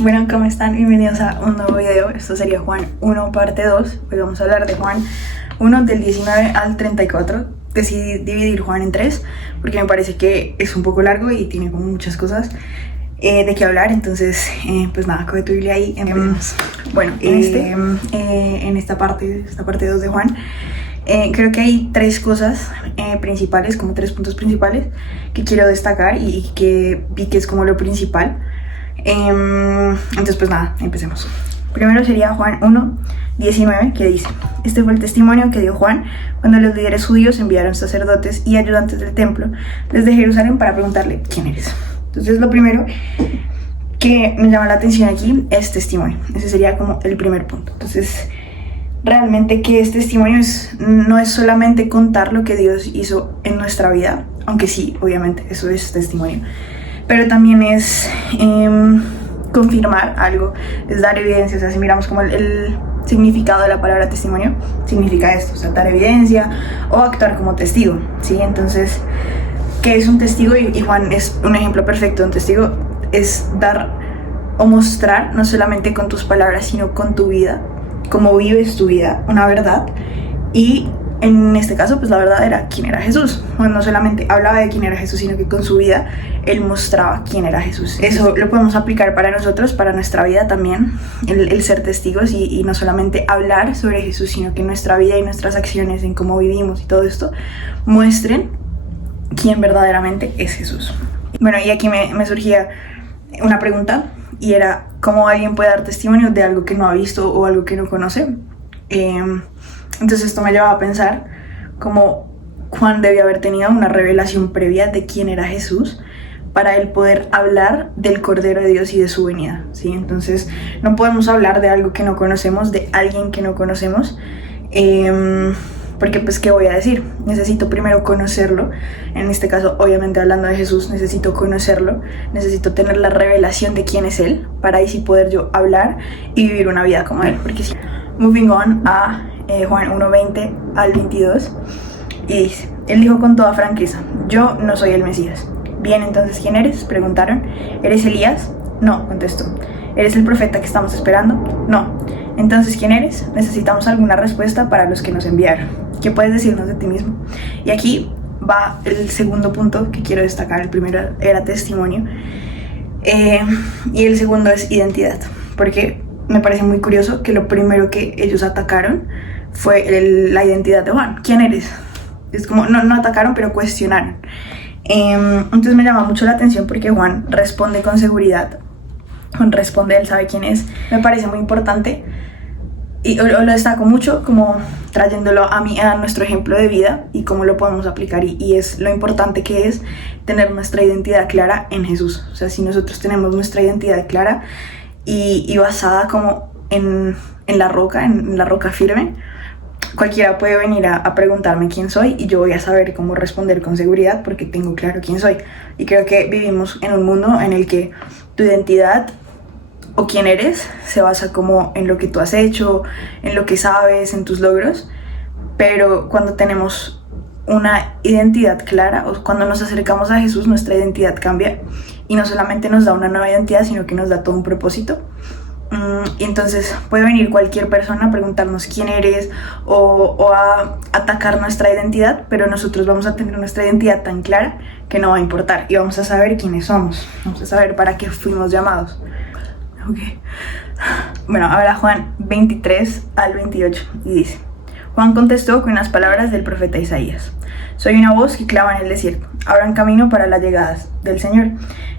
Bueno, ¿cómo están? Bienvenidos a un nuevo video. Esto sería Juan 1 parte 2. Hoy vamos a hablar de Juan 1 del 19 al 34. Decidí dividir Juan en 3 porque me parece que es un poco largo y tiene como muchas cosas de qué hablar. Entonces, pues nada, coge tu Biblia ahí. Bueno, en esta parte 2 de Juan, creo que hay tres cosas principales, como tres puntos principales que quiero destacar y que vi que es como lo principal. Entonces pues nada, empecemos. Primero sería Juan 1, 19, que dice: este fue el testimonio que dio Juan cuando los líderes judíos enviaron sacerdotes y ayudantes del templo desde Jerusalén para preguntarle: ¿quién eres? Entonces lo primero que me llama la atención aquí es testimonio. Ese sería como el primer punto. Entonces realmente, que es testimonio? No es solamente contar lo que Dios hizo en nuestra vida, aunque sí, obviamente eso es testimonio, pero también es confirmar algo, es dar evidencia. O sea, si miramos como el significado de la palabra testimonio, significa esto, o sea, dar evidencia o actuar como testigo, ¿sí? Entonces, ¿qué es un testigo? Y Juan es un ejemplo perfecto de un testigo. Es dar o mostrar, no solamente con tus palabras, sino con tu vida, cómo vives tu vida, una verdad. Y en este caso, pues la verdad era quién era Jesús. Bueno, no solamente hablaba de quién era Jesús, sino que con su vida él mostraba quién era Jesús. Eso lo podemos aplicar para nosotros, para nuestra vida también, el ser testigos y no solamente hablar sobre Jesús, sino que nuestra vida y nuestras acciones, en cómo vivimos y todo esto, muestren quién verdaderamente es Jesús. Bueno, y aquí me surgía una pregunta, y era: ¿cómo alguien puede dar testimonio de algo que no ha visto o algo que no conoce? Entonces esto me llevaba a pensar cómo Juan debía haber tenido una revelación previa de quién era Jesús para él poder hablar del Cordero de Dios y de su venida, ¿sí? Entonces no podemos hablar de algo que no conocemos, de alguien que no conocemos, porque pues ¿qué voy a decir? Necesito primero conocerlo. En este caso, obviamente hablando de Jesús, necesito conocerlo, necesito tener la revelación de quién es Él, para ahí sí poder yo hablar y vivir una vida como Él. Porque sí. Moving on a Juan 1:20 al 22, y dice: él dijo con toda franqueza: yo no soy el Mesías. Bien, entonces ¿quién eres? Preguntaron. ¿Eres Elías? No, contestó. ¿Eres el profeta que estamos esperando? No. Entonces ¿quién eres? Necesitamos alguna respuesta para los que nos enviaron. ¿Qué puedes decirnos de ti mismo? Y aquí va el segundo punto que quiero destacar. El primero era testimonio, y el segundo es identidad, porque me parece muy curioso que lo primero que ellos atacaron fue la identidad de Juan. ¿Quién eres? Es como, no atacaron, pero cuestionaron. Entonces me llama mucho la atención porque Juan responde con seguridad. Juan responde, él sabe quién es. Me parece muy importante y lo destaco mucho, como trayéndolo a nuestro ejemplo de vida y cómo lo podemos aplicar, y es lo importante que es tener nuestra identidad clara en Jesús. O sea, si nosotros tenemos nuestra identidad clara y basada como en la roca firme, cualquiera puede venir a preguntarme quién soy y yo voy a saber cómo responder con seguridad porque tengo claro quién soy. Y creo que vivimos en un mundo en el que tu identidad o quién eres se basa como en lo que tú has hecho, en lo que sabes, en tus logros. Pero cuando tenemos una identidad clara, o cuando nos acercamos a Jesús, nuestra identidad cambia y no solamente nos da una nueva identidad, sino que nos da todo un propósito. Y entonces puede venir cualquier persona a preguntarnos quién eres o a atacar nuestra identidad, pero nosotros vamos a tener nuestra identidad tan clara que no va a importar y vamos a saber quiénes somos, vamos a saber para qué fuimos llamados. Okay. Bueno, ahora Juan 23 al 28, y dice: Juan contestó con unas palabras del profeta Isaías: soy una voz que clama en el desierto, abran camino para la llegada del Señor.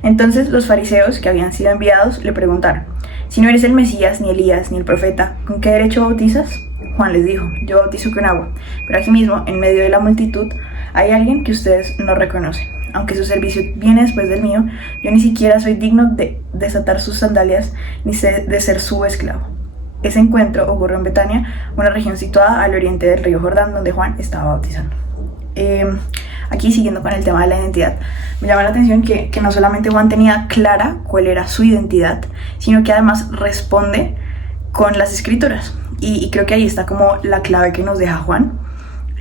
Entonces los fariseos que habían sido enviados le preguntaron: si no eres el Mesías, ni Elías, ni el profeta, ¿con qué derecho bautizas? Juan les dijo: yo bautizo con agua, pero aquí mismo, en medio de la multitud, hay alguien que ustedes no reconocen. Aunque su servicio viene después del mío, yo ni siquiera soy digno de desatar sus sandalias ni de ser su esclavo. Ese encuentro ocurrió en Betania, una región situada al oriente del río Jordán, donde Juan estaba bautizando. Aquí, siguiendo con el tema de la identidad, me llama la atención que no solamente Juan tenía clara cuál era su identidad, sino que además responde con las escrituras. Y creo que ahí está como la clave que nos deja Juan,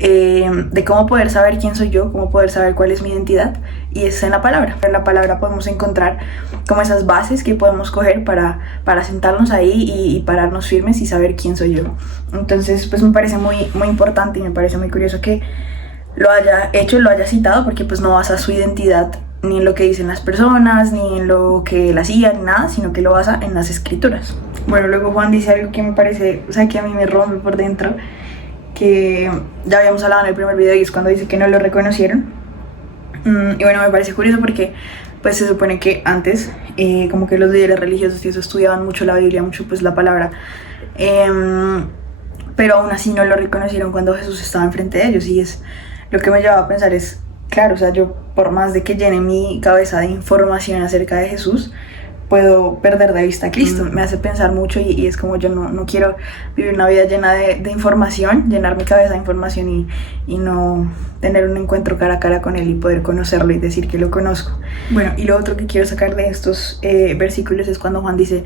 de cómo poder saber quién soy yo, cómo poder saber cuál es mi identidad, y es en la palabra. En la palabra podemos encontrar como esas bases que podemos coger para sentarnos ahí y pararnos firmes y saber quién soy yo. Entonces pues me parece muy importante y me parece muy curioso que lo haya hecho y lo haya citado, porque pues no basa su identidad ni en lo que dicen las personas, ni en lo que él hacía, ni nada, sino que lo basa en las escrituras. Bueno, luego Juan dice algo que me parece, o sea, que a mí me rompe por dentro, que ya habíamos hablado en el primer video, y es cuando dice que no lo reconocieron. Y bueno, me parece curioso porque pues se supone que antes como que los líderes religiosos y eso estudiaban mucho la Biblia, mucho pues la palabra, pero aún así no lo reconocieron cuando Jesús estaba enfrente de ellos. Y es lo que me lleva a pensar es, claro, o sea, yo por más de que llene mi cabeza de información acerca de Jesús, puedo perder de vista a Cristo. Me hace pensar mucho y es como yo no quiero vivir una vida llena de información, llenar mi cabeza de información y no tener un encuentro cara a cara con Él y poder conocerlo y decir que lo conozco. Bueno, y lo otro que quiero sacar de estos versículos es cuando Juan dice,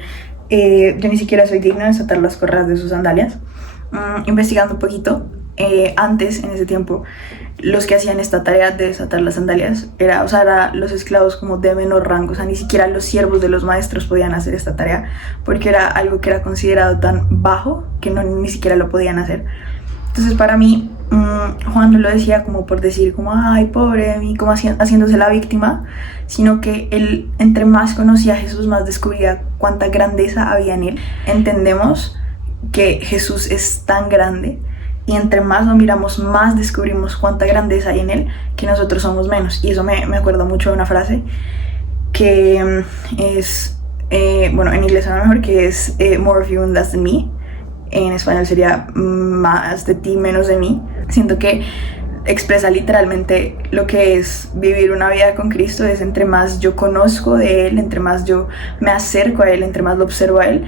yo ni siquiera soy digno de desatar las correas de sus sandalias. Investigando un poquito, antes, en ese tiempo, los que hacían esta tarea de desatar las sandalias era los esclavos como de menor rango. O sea, ni siquiera los siervos de los maestros podían hacer esta tarea, porque era algo que era considerado tan bajo que ni siquiera lo podían hacer. Entonces para mí Juan no lo decía como por decir como ay pobre de mí, como haciéndose la víctima, sino que él, entre más conocía a Jesús, más descubría cuánta grandeza había en él. Entendemos que Jesús es tan grande, y entre más lo miramos, más descubrimos cuánta grandeza hay en él, que nosotros somos menos. Y eso me acuerda mucho de una frase que es, bueno, en inglés suena mejor, que es more of you and less than me. En español sería más de ti, menos de mí. Siento que expresa literalmente lo que es vivir una vida con Cristo. Es entre más yo conozco de Él, entre más yo me acerco a Él, entre más lo observo a Él,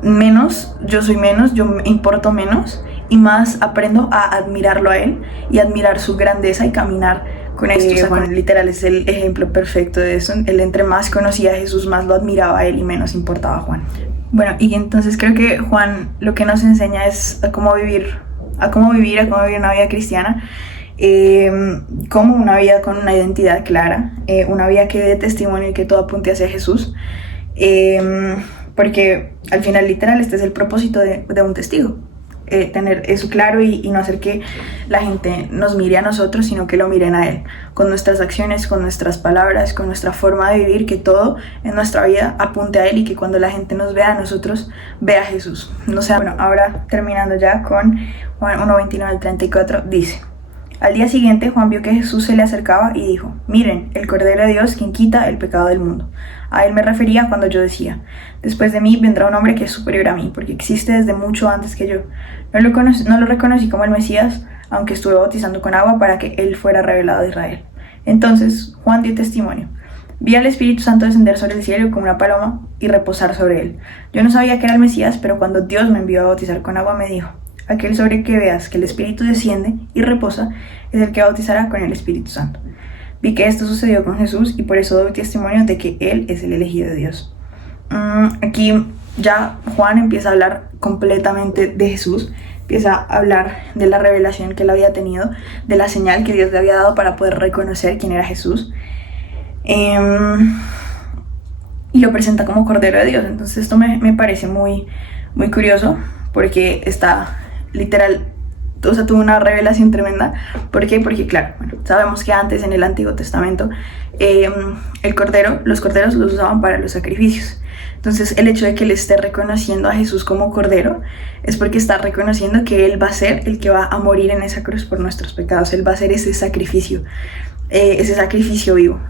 menos yo soy menos, yo me importo menos, y más aprendo a admirarlo a Él y admirar su grandeza y caminar con esto. O sea, Juan literal es el ejemplo perfecto de eso. Él entre más conocía a Jesús, más lo admiraba a Él y menos importaba a Juan. Bueno, y entonces creo que Juan lo que nos enseña es a cómo vivir una vida cristiana, como una vida con una identidad clara, una vida que dé testimonio y que todo apunte hacia Jesús, porque al final literal este es el propósito de un testigo. Tener eso claro y no hacer que la gente nos mire a nosotros, sino que lo miren a Él, con nuestras acciones, con nuestras palabras, con nuestra forma de vivir, que todo en nuestra vida apunte a Él y que cuando la gente nos vea a nosotros, vea a Jesús. No sé, bueno, ahora terminando ya con Juan 1:29 al 34, dice: al día siguiente Juan vio que Jesús se le acercaba y dijo: miren, el Cordero de Dios quien quita el pecado del mundo. A Él me refería cuando yo decía: después de mí vendrá un hombre que es superior a mí, porque existe desde mucho antes que yo. No lo reconocí como el Mesías, aunque estuve bautizando con agua para que Él fuera revelado a Israel. Entonces Juan dio testimonio: vi al Espíritu Santo descender sobre el cielo como una paloma y reposar sobre Él. Yo no sabía que era el Mesías, pero cuando Dios me envió a bautizar con agua me dijo: aquel sobre que veas que el Espíritu desciende y reposa es el que bautizará con el Espíritu Santo. Vi que esto sucedió con Jesús y por eso doy testimonio de que Él es el elegido de Dios. Aquí ya Juan empieza a hablar completamente de Jesús, empieza a hablar de la revelación que él había tenido, de la señal que Dios le había dado para poder reconocer quién era Jesús, y lo presenta como Cordero de Dios. Entonces esto me parece muy curioso, porque está literal, o sea, tuvo una revelación tremenda. ¿Por qué? Porque claro, bueno, sabemos que antes en el Antiguo Testamento los corderos los usaban para los sacrificios. Entonces el hecho de que él esté reconociendo a Jesús como Cordero es porque está reconociendo que Él va a ser el que va a morir en esa cruz por nuestros pecados. Él va a ser ese sacrificio vivo.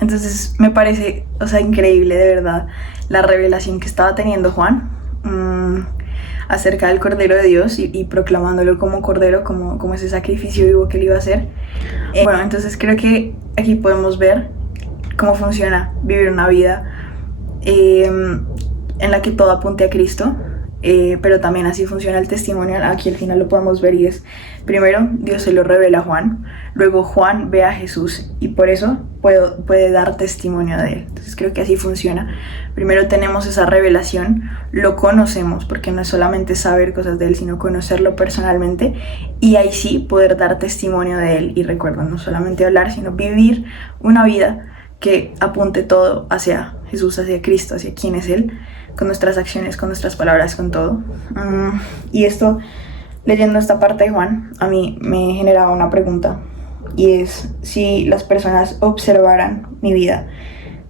Entonces me parece, o sea, increíble de verdad la revelación que estaba teniendo Juan acerca del Cordero de Dios y proclamándolo como Cordero, como ese sacrificio vivo que Él iba a hacer. Bueno, entonces creo que aquí podemos ver cómo funciona vivir una vida en la que todo apunte a Cristo, pero también así funciona el testimonio. Aquí al final lo podemos ver y es, primero Dios se lo revela a Juan, luego Juan ve a Jesús y por eso puede dar testimonio de él. Entonces creo que así funciona. Primero tenemos esa revelación, lo conocemos, porque no es solamente saber cosas de él, sino conocerlo personalmente, y ahí sí poder dar testimonio de él. Y recuerda, no solamente hablar, sino vivir una vida que apunte todo hacia Jesús, hacia Cristo, hacia quién es Él, con nuestras acciones, con nuestras palabras, con todo. Y esto, leyendo esta parte de Juan, a mí me generaba una pregunta, y es si las personas observaran mi vida,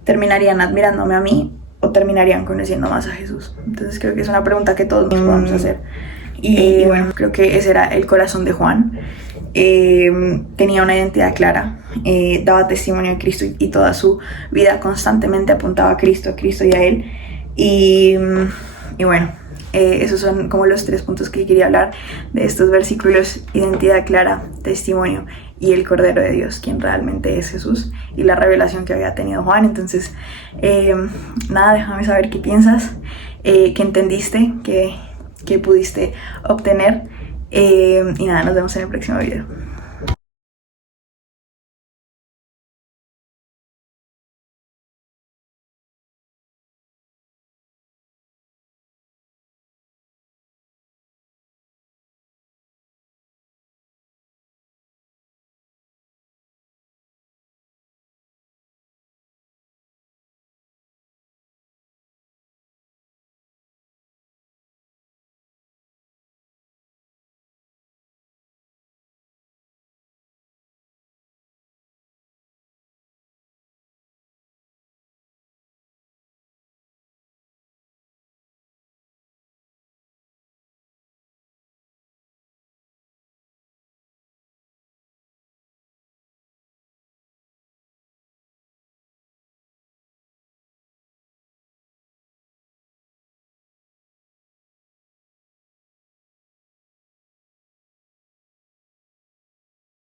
¿terminarían admirándome a mí o terminarían conociendo más a Jesús? Entonces creo que es una pregunta que todos nos podemos hacer. Y bueno, creo que ese era el corazón de Juan. Tenía una identidad clara, daba testimonio de Cristo y toda su vida constantemente apuntaba a Cristo y a Él. Y bueno, esos son como los 3 puntos que quería hablar de estos versículos: identidad clara, testimonio y el Cordero de Dios, quien realmente es Jesús, y la revelación que había tenido Juan. Entonces, nada, déjame saber qué piensas, qué entendiste, qué pudiste obtener. Y nada, nos vemos en el próximo video.